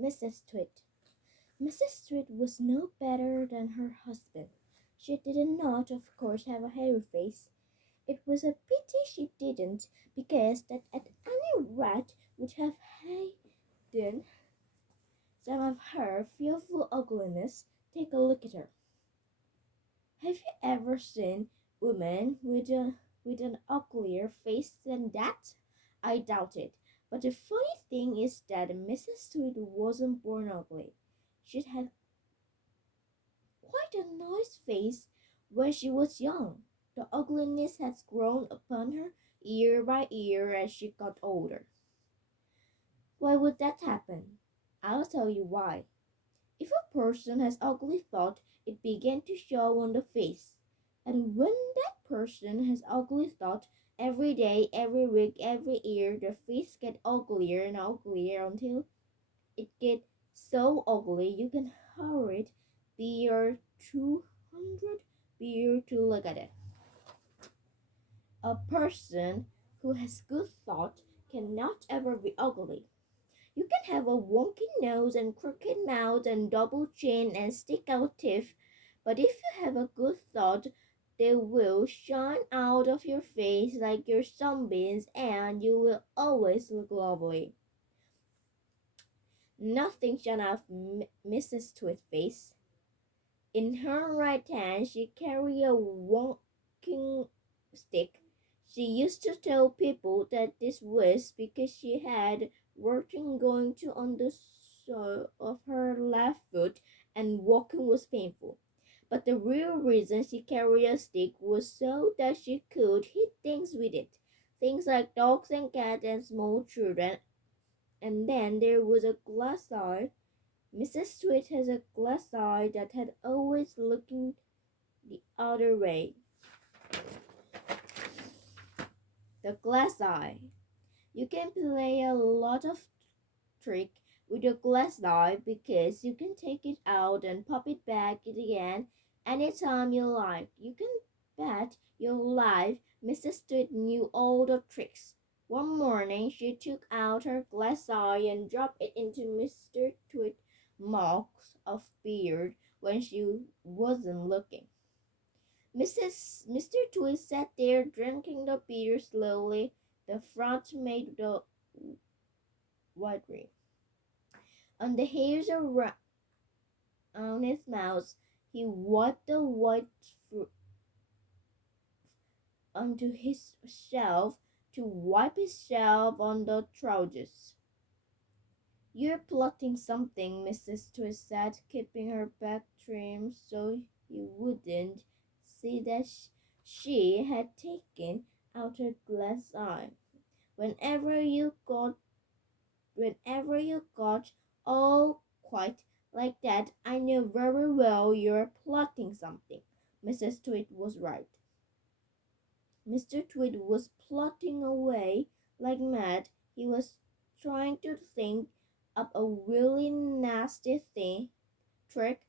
Mrs. Twit. Mrs. Twit was no better than her husband. She did not, of course, have a hairy face. It was a pity she didn't, because that at any rate would have hidden some of her fearful ugliness. Take a look at her. Have you ever seen women with an uglier face than that? I doubt it. But the funny thing is that Mrs. Tweed wasn't born ugly. She had quite a nice face when she was young. The ugliness has grown upon her year by year as she got older. Why would that happen? I'll tell you why. If a person has ugly thought, it begins to show on the face. And when that person has ugly thought, every day, every week, every year, the face get uglier and uglier until it get so ugly you can hardly bear 200 bear to look at it. A person who has good thought cannot ever be ugly. You can have a wonky nose and crooked mouth and double chin and stick out teeth, but if you have a good thought, they will shine out of your face like your sunbeams and you will always look lovely. Nothing shone out of Mrs. Twit's face. In her right hand she carried a walking stick. She used to tell people that this was because she had working going to on the sole of her left foot and walking was painful. But the real reason she carried a stick was so that she could hit things with it. Things like dogs and cats and small children. And then there was a glass eye. Mrs. Tweed has a glass eye that had always looking the other way. The glass eye. You can play a lot of trick with your glass eye because you can take it out and pop it back again anytime you like. You can bet your life Mrs. Tweed knew all the tricks. One morning she took out her glass eye and dropped it into Mr. Tweed's mocks of beard when she wasn't looking. Mr. Tweed sat there drinking the beer slowly. The froth made the watery. On the hairs around his mouth, he wiped the white fruit onto his shelf to wipe his shelf on the trousers. You're plotting something, Mrs. Twist said, keeping her back trim so he wouldn't see that she had taken out her glass eye. Whenever you got all quiet like that, I knew very well you're plotting something. Mrs. Tweed was right. Mr. Tweed was plotting away like mad. He was trying to think up a really nasty trick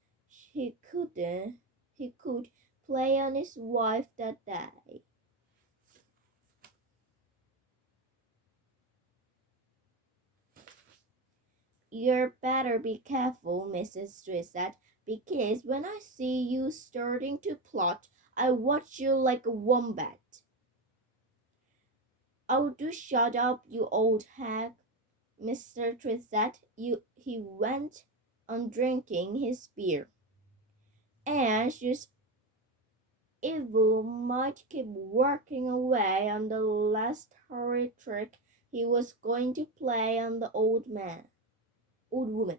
he could play on his wife that day. You'd better be careful, Mrs. Tweed said, because when I see you starting to plot, I watch you like a wombat. Oh, do shut up, you old hag, Mr. Tweed said. He went on drinking his beer. And she's evil might keep working away on the last horrid trick he was going to play on the old woman.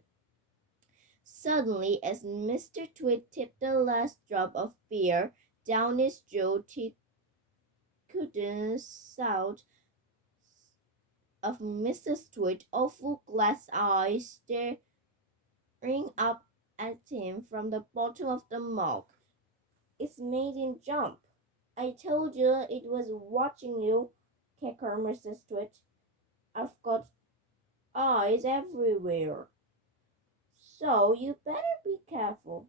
Suddenly, as Mr. Tweed tipped the last drop of beer down his throat, he couldn't shout of Mrs. Tweed's awful glass eyes staring up at him from the bottom of the mug. It made him jump. I told you it was watching you, cackled Mrs. Tweed. I've got eyes everywhere. So you better be careful.